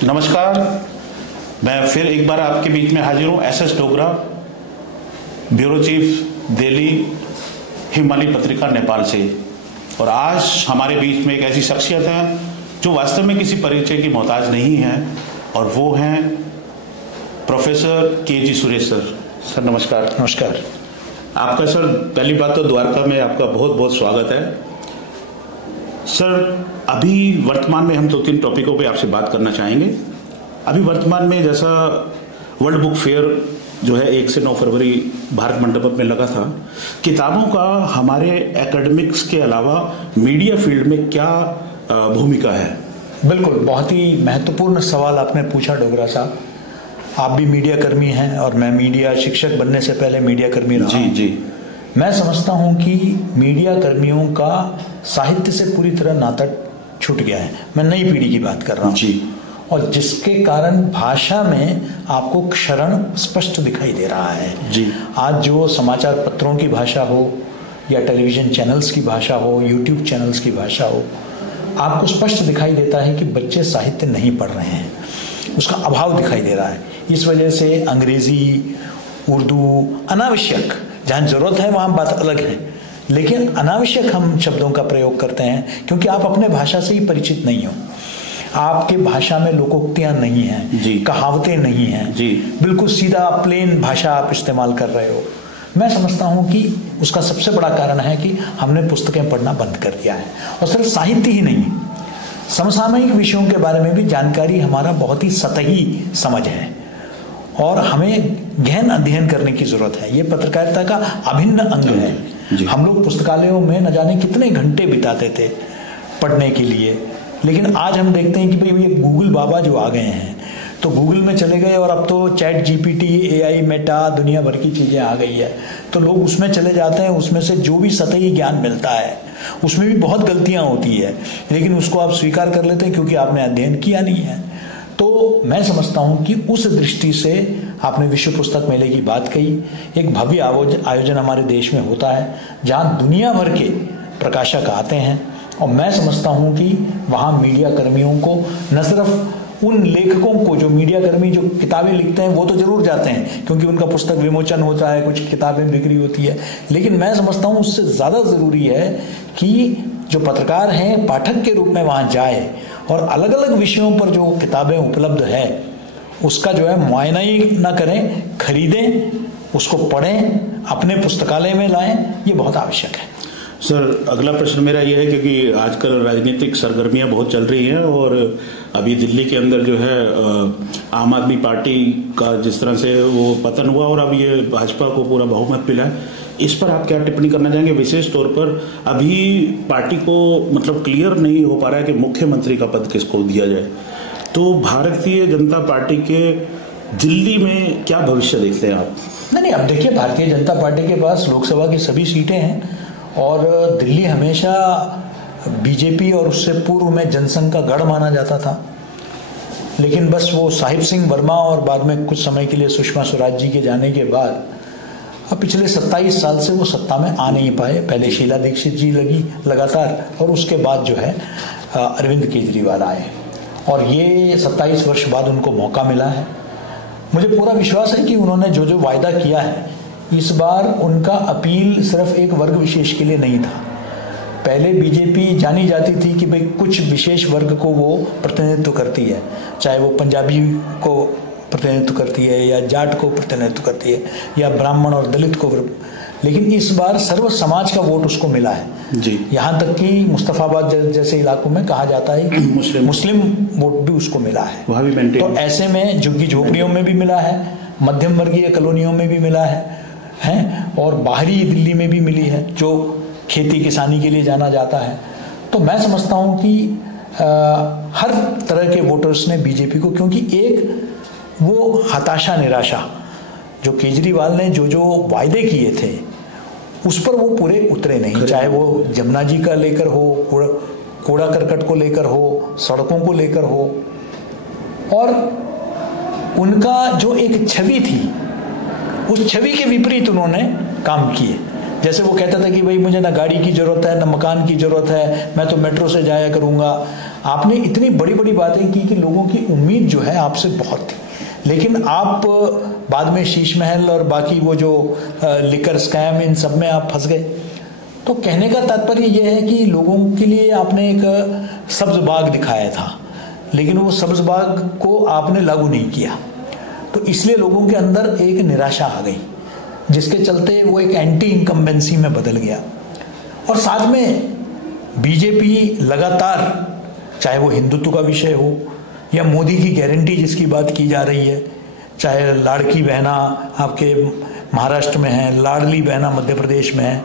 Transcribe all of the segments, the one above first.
नमस्कार, मैं फिर एक बार आपके बीच में हाजिर हूँ। S Dogra, bureau chief Delhi, Himalaya पत्रिका नेपाल से। और आज हमारे बीच में एक ऐसी शख्सियत है जो वास्तव में किसी परिचय की मोहताज नहीं है, और वो हैं professor K G. Suresh sir. Sir नमस्कार। नमस्कार। आपका सर पहली बात तो द्वारका में आपका बहुत बहुत स्वागत है। सर अभी वर्तमान में हम 2-3 टॉपिकों पे आपसे बात करना चाहेंगे। अभी वर्तमान में जैसा वर्ल्ड बुक फेयर जो है 1 से 9 फरवरी भारत मंडपम में लगा था, किताबों का हमारे एकेडमिक्स के अलावा मीडिया फील्ड में क्या भूमिका है? बिल्कुल, बहुत ही महत्वपूर्ण सवाल आपने पूछा डोगरा साहब। आप भी मीडिया कर्मी हैं और मैं मीडिया शिक्षक बनने से पहले मीडिया कर्मी रहा। जी जी। मैं समझता हूं कि मीडिया कर्मियों का साहित्य से पूरी तरह नाता छूट गया है। मैं नई पीढ़ी की बात कर रहा हूं जी। और जिसके कारण भाषा में आपको क्षरण स्पष्ट दिखाई दे रहा है जी। आज जो समाचार पत्रों की भाषा हो या टेलीविजन चैनल्स की भाषा हो, यूट्यूब चैनल्स की भाषा हो, आपको स्पष्ट दिखाई देता है कि बच्चे साहित्य नहीं पढ़ रहे हैं, उसका अभाव दिखाई दे रहा है। इस वजह से अंग्रेजी, उर्दू, अनावश्यक, जहाँ जरूरत है वहाँ बात अलग है, लेकिन अनावश्यक हम शब्दों का प्रयोग करते हैं क्योंकि आप अपने भाषा से ही परिचित नहीं हो। आपके भाषा में लोकोक्तियां नहीं हैं, कहावतें नहीं हैं, बिल्कुल सीधा प्लेन भाषा आप इस्तेमाल कर रहे हो। मैं समझता हूं कि उसका सबसे बड़ा कारण है कि हमने पुस्तकें पढ़ना बंद कर दिया है। और सिर्फ साहित्य ही नहीं, समसामयिक विषयों के बारे में भी जानकारी हमारा बहुत ही सतही समझ है और हमें गहन अध्ययन करने की जरूरत है। ये पत्रकारिता का अभिन्न अंग है। हम लोग पुस्तकालयों में न जाने कितने घंटे बिताते थे पढ़ने के लिए, लेकिन आज हम देखते हैं कि भाई ये गूगल बाबा जो आ गए हैं, तो गूगल में चले गए और अब तो चैट जीपीटी, एआई, मेटा, दुनिया भर की चीजें आ गई है, तो लोग उसमें चले जाते हैं। उसमें से जो भी सतही ज्ञान मिलता है उसमें भी बहुत गलतियां होती है, लेकिन उसको आप स्वीकार कर लेते हैं क्योंकि आपने अध्ययन किया नहीं है। तो मैं समझता हूं कि उस दृष्टि से आपने विश्व पुस्तक मेले की बात कही। एक भव्य आयोजन हमारे देश में होता है जहां दुनिया भर के प्रकाशक आते हैं, और मैं समझता हूं कि वहां मीडिया कर्मियों को, न सिर्फ उन लेखकों को, जो मीडिया कर्मी जो किताबें लिखते हैं वो तो जरूर जाते हैं क्योंकि उनका पुस्तक विमोचन होता है, कुछ किताबें बिक्री होती है, लेकिन मैं समझता हूं उससे ज्यादा जरूरी है कि जो पत्रकार हैं पाठक के रूप में वहां जाए और अलग अलग विषयों पर जो किताबें उपलब्ध है उसका जो है मुआयना ही ना करें, खरीदें, उसको पढ़ें, अपने पुस्तकालय में लाएं। ये बहुत आवश्यक है। सर अगला प्रश्न मेरा ये है, क्योंकि आजकल राजनीतिक सरगर्मियां बहुत चल रही हैं और अभी दिल्ली के अंदर जो है आम आदमी पार्टी का जिस तरह से वो पतन हुआ और अब ये भाजपा को पूरा बहुमत मिला है, इस पर आप क्या टिप्पणी करना चाहेंगे? विशेष तौर पर अभी पार्टी को मतलब क्लियर नहीं हो पा रहा है कि मुख्यमंत्री का पद किसको दिया जाए, तो भारतीय जनता पार्टी के दिल्ली में क्या भविष्य देखते हैं आप? नहीं, अब देखिए, भारतीय जनता पार्टी के पास लोकसभा की सभी सीटें हैं और दिल्ली हमेशा बीजेपी और उससे पूर्व में जनसंघ का गढ़ माना जाता था, लेकिन बस वो साहिब सिंह वर्मा और बाद में कुछ समय के लिए सुषमा स्वराज जी के जाने के बाद अब पिछले 27 साल से वो सत्ता में आ नहीं पाए। पहले शीला दीक्षित जी लगी लगातार और उसके बाद जो है अरविंद केजरीवाल आए और ये 27 वर्ष बाद उनको मौका मिला है। मुझे पूरा विश्वास है कि उन्होंने जो जो वायदा किया है इस बार उनका अपील सिर्फ एक वर्ग विशेष के लिए नहीं था। पहले बीजेपी जानी जाती थी कि भाई कुछ विशेष वर्ग को वो प्रतिनिधित्व करती है, चाहे वो पंजाबी को प्रतिनिधित्व करती है या जाट को प्रतिनिधित्व करती है या ब्राह्मण और दलित को, लेकिन इस बार सर्व समाज का वोट उसको मिला है जी। यहाँ तक कि मुस्तफाबाद जैसे इलाकों में कहा जाता है कि मुस्लिम वोट भी उसको मिला है, वहाँ भी। तो ऐसे में झुग्गी झोपड़ियों में भी मिला है, मध्यम वर्गीय कॉलोनियों में भी मिला है और बाहरी दिल्ली में भी मिली है जो खेती किसानी के लिए जाना जाता है। तो मैं समझता हूं कि हर तरह के वोटर्स ने बीजेपी को, क्योंकि एक वो हताशा, निराशा, जो केजरीवाल ने जो जो वायदे किए थे उस पर वो पूरे उतरे नहीं, चाहे वो जमुना जी का लेकर हो, कूड़ा करकट को लेकर हो, सड़कों को लेकर हो, और उनका जो एक छवि थी उस छवि के विपरीत उन्होंने काम किए। जैसे वो कहता था कि भाई मुझे ना गाड़ी की जरूरत है, ना मकान की जरूरत है, मैं तो मेट्रो से जाया करूंगा, आपने इतनी बड़ी बड़ी बातें की कि लोगों की उम्मीद जो है आपसे बहुत थी, लेकिन आप बाद में शीश महल और बाकी वो जो लिकर स्कैम, इन सब में आप फंस गए। तो कहने का तात्पर्य यह है कि लोगों के लिए आपने एक सब्ज बाग दिखाया था, लेकिन वो सब्ज बाग को आपने लागू नहीं किया, तो इसलिए लोगों के अंदर एक निराशा आ गई, जिसके चलते वो एक एंटी इनकम्बेंसी में बदल गया। और साथ में बीजेपी लगातार, चाहे वो हिंदुत्व का विषय हो या मोदी की गारंटी जिसकी बात की जा रही है, चाहे लाड़की बहना आपके महाराष्ट्र में है, लाडली बहना मध्य प्रदेश में है,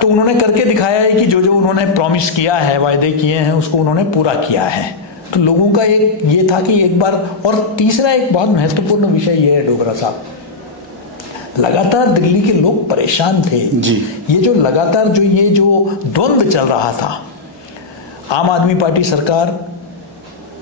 तो उन्होंने करके दिखाया है कि जो जो उन्होंने प्रॉमिस किया है, वायदे किए हैं, उसको उन्होंने पूरा किया है। तो लोगों का एक ये था कि एक बार, और तीसरा एक बहुत महत्वपूर्ण विषय ये है डोगरा साहब, लगातार दिल्ली के लोग परेशान थे जी। ये जो लगातार ये जो द्वंद्व चल रहा था, आम आदमी पार्टी सरकार,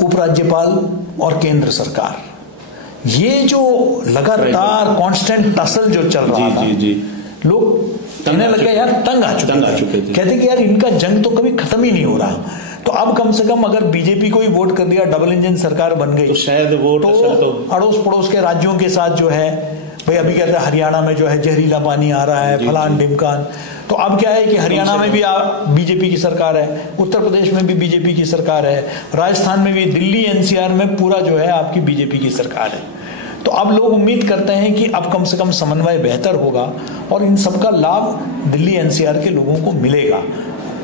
उपराज्यपाल और केंद्र सरकार, ये जो लगातार कांस्टेंट टसल जो चल रहा था, लोग कहने लगे यार तंग आ चुके थे। कहते कि यार इनका जंग तो कभी खत्म ही नहीं हो रहा। तो अब कम से कम अगर बीजेपी को ही वोट कर दिया, डबल इंजन सरकार बन गई, तो शायद वोट तो अड़ोस पड़ोस के राज्यों के साथ जो है, भाई अभी कहते हैं हरियाणा में जो है जहरीला पानी आ रहा है, फलान ढिमकान, तो अब क्या है कि हरियाणा में भी बीजेपी की सरकार है, उत्तर प्रदेश में भी बीजेपी की सरकार है, राजस्थान में भी, दिल्ली एनसीआर में पूरा जो है आपकी बीजेपी की सरकार है। तो अब लोग उम्मीद करते हैं कि अब कम से कम समन्वय बेहतर होगा और इन सबका लाभ दिल्ली एनसीआर के लोगों को मिलेगा।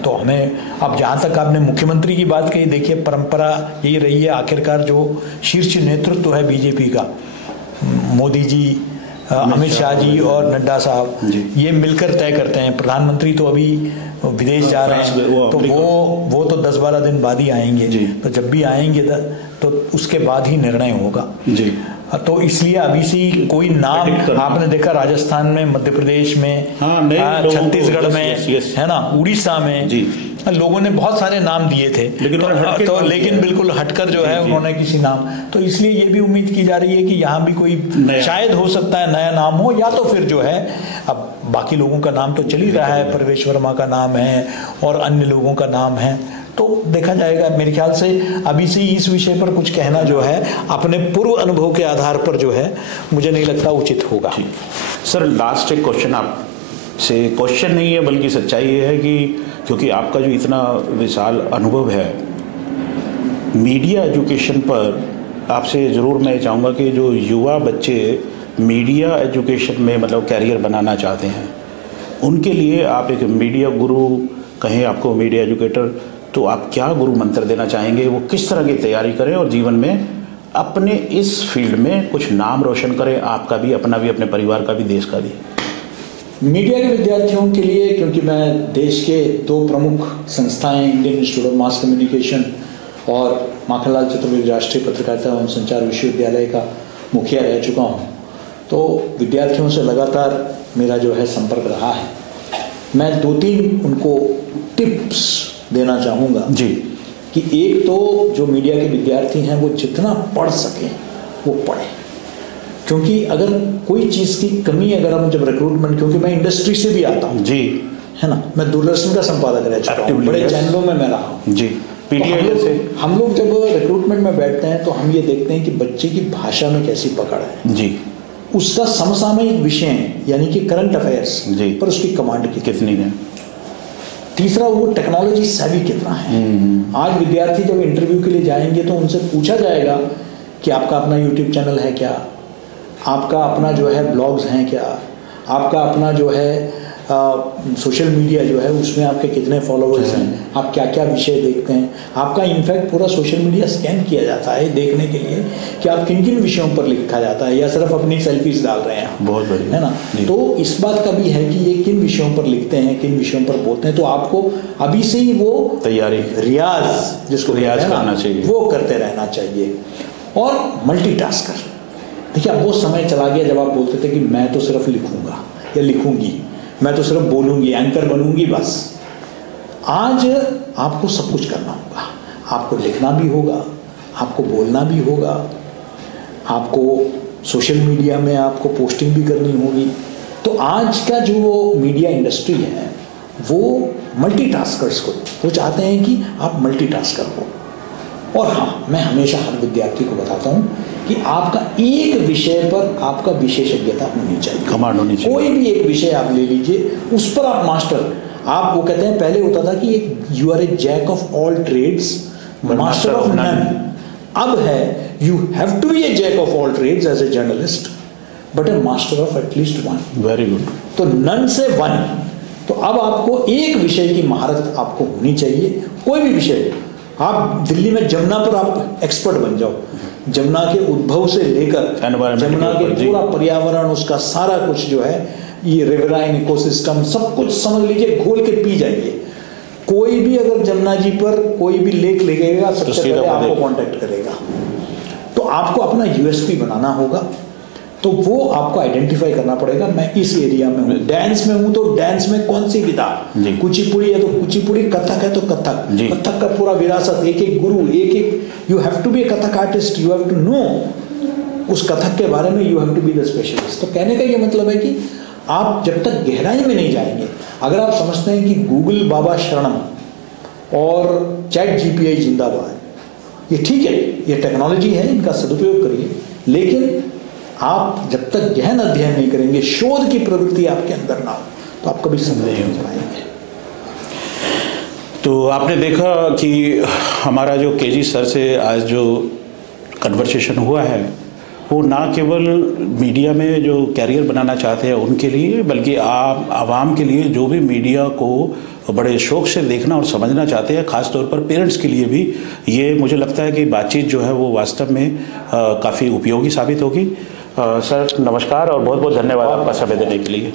तो हमें, अब जहाँ तक आपने मुख्यमंत्री की बात कही, देखिए परंपरा यही रही है, आखिरकार जो शीर्ष नेतृत्व है बीजेपी का, मोदी जी, अमित शाह जी और नड्डा साहब, ये मिलकर तय करते हैं। प्रधानमंत्री तो अभी विदेश जा रहे हैं, तो वो तो 10-12 दिन बाद ही आएंगे, तो जब भी आएंगे तो उसके बाद ही निर्णय होगा जी। तो इसलिए अभी से कोई नाम, आपने देखा राजस्थान में, मध्य प्रदेश में, छत्तीसगढ़ में, है ना, उड़ीसा में जी, लोगों ने बहुत सारे नाम दिए थे, लेकिन बिल्कुल हटकर जो है उन्होंने किसी नाम, तो इसलिए ये भी उम्मीद की जा रही है कि यहाँ भी कोई शायद हो सकता है नया नाम हो, या तो फिर जो है, अब बाकी लोगों का नाम तो चल ही रहा है, परवेश वर्मा का नाम है और अन्य लोगों का नाम है, तो देखा जाएगा। मेरे ख्याल से अभी से इस विषय पर कुछ कहना जो है अपने पूर्व अनुभव के आधार पर जो है, मुझे नहीं लगता उचित होगा। सर लास्ट एक क्वेश्चन आपसे, क्वेश्चन नहीं है बल्कि सच्चाई ये है कि क्योंकि आपका जो इतना विशाल अनुभव है मीडिया एजुकेशन पर, आपसे ज़रूर मैं चाहूँगा कि जो युवा बच्चे मीडिया एजुकेशन में मतलब कैरियर बनाना चाहते हैं, उनके लिए आप एक मीडिया गुरु कहें, आपको मीडिया एजुकेटर, तो आप क्या गुरु मंत्र देना चाहेंगे? वो किस तरह की तैयारी करें और जीवन में अपने इस फील्ड में कुछ नाम रोशन करें, आपका भी, अपना भी, अपने परिवार का भी, देश का भी? मीडिया के विद्यार्थियों के लिए, क्योंकि मैं देश के 2 प्रमुख संस्थाएं, Indian institute of mass communication और माखनलाल चतुर्वेदी राष्ट्रीय पत्रकारिता एवं संचार विश्वविद्यालय का मुखिया रह चुका हूँ, तो विद्यार्थियों से लगातार मेरा जो है संपर्क रहा है। मैं 2-3 उनको टिप्स देना चाहूँगा जी, कि एक तो जो मीडिया के विद्यार्थी हैं वो जितना पढ़ सकें वो पढ़ें, क्योंकि अगर कोई चीज़ की कमी, अगर हम जब रिक्रूटमेंट, क्योंकि मैं इंडस्ट्री से भी आता हूँ जी, है ना, मैं दूरदर्शन का संपादक रह चुका हूँ, बड़े चैनलों में मैं रहा हूँ जी, पीटीआई जैसे। हम लोग जब रिक्रूटमेंट में बैठते हैं तो हम ये देखते हैं कि बच्चे की भाषा में कैसी पकड़ है जी, उसका समसामयिक विषय यानी कि करंट अफेयर्स पर उसकी कमांड कितनी है, तीसरा वो टेक्नोलॉजी सेवी कितना है। आज विद्यार्थी जब इंटरव्यू के लिए जाएंगे तो उनसे पूछा जाएगा कि आपका अपना यूट्यूब चैनल है क्या, आपका अपना जो है ब्लॉग्स हैं क्या, आपका अपना जो है सोशल मीडिया जो है उसमें आपके कितने फॉलोअर्स हैं, आप क्या क्या विषय देखते हैं, आपका इनफैक्ट पूरा सोशल मीडिया स्कैन किया जाता है देखने के लिए कि आप किन किन विषयों पर लिखा जाता है, या सिर्फ अपनी सेल्फीज डाल रहे हैं, बहुत बढ़िया, है ना। तो इस बात का भी है कि ये किन विषयों पर लिखते हैं, किन विषयों पर बोलते हैं, तो आपको अभी से ही वो तैयारी, रियाज, जिसको रियाज करना चाहिए, वो करते रहना चाहिए। और मल्टीटास्कर, देखिए अब वो समय चला गया जब आप बोलते थे कि मैं तो सिर्फ लिखूंगा या लिखूंगी, मैं तो सिर्फ बोलूंगी, एंकर बनूंगी बस। आज आपको सब कुछ करना होगा, आपको लिखना भी होगा, आपको बोलना भी होगा, आपको सोशल मीडिया में आपको पोस्टिंग भी करनी होगी। तो आज का जो मीडिया इंडस्ट्री है वो मल्टीटास्कर्स को, वो चाहते हैं कि आप मल्टीटास्कर हो, और हाँ, मैं हमेशा हर विद्यार्थी को बताता हूँ कि आपका एक विषय पर आपका विशेषज्ञता होनी चाहिए, कमांड होनी चाहिए। कोई भी एक विषय आप ले लीजिए, उस पर आप मास्टर। आप वो कहते हैं, पहले होता था कि you are a jack of all trades master of none. अब है you have to be a jack of all trades as a journalist but a master of at least one. Very good. तो नन से one. तो अब आपको एक विषय की महारत आपको होनी चाहिए, कोई भी विषय। आप दिल्ली में जमुना पर आप एक्सपर्ट बन जाओ, जमुना के उद्भव से लेकर जमुना के पूरा पर्यावरण, उसका सारा कुछ जो है, ये रिवराइन इकोसिस्टम, सब कुछ समझ लीजिए, घोल के पी जाइए। कोई भी अगर जमुना जी पर कोई भी लेख लिखेगा, सबसे पहले आपको कांटेक्ट करेगा। तो आपको अपना यूएसपी बनाना होगा, तो वो आपको आइडेंटिफाई करना पड़ेगा। मैं इस एरिया में हूँ, डांस में हूँ, तो डांस में कौन सी विधा, कुचिपुड़ी है तो कुचिपुड़ी, कथक है तो कथक, कथक का पूरा विरासत, एक एक गुरु, एक एक, you have to be a Kathak artist, you have to know उस कथक के बारे में, you have to be the specialist. तो कहने का ये मतलब है कि आप जब तक गहराई में नहीं जाएंगे, अगर आप समझते हैं कि गूगल बाबा शरणम और चैट जीपीआई जिंदाबाद, ये ठीक है, ये टेक्नोलॉजी है, इनका सदुपयोग करिए, लेकिन आप जब तक गहन अध्ययन नहीं करेंगे, शोध की प्रवृत्ति आपके अंदर ना हो, तो आप कभी संदेह नहीं हो पाएंगे। तो आपने देखा कि हमारा जो केजी सर से आज जो कन्वर्सेशन हुआ है, वो ना केवल मीडिया में जो कैरियर बनाना चाहते हैं उनके लिए, बल्कि आवाम के लिए, जो भी मीडिया को बड़े शौक से देखना और समझना चाहते हैं, ख़ास तौर पर पेरेंट्स के लिए भी ये मुझे लगता है कि बातचीत जो है वो वास्तव में काफ़ी उपयोगी साबित होगी। सर नमस्कार और बहुत बहुत धन्यवाद आपका समय देने के लिए।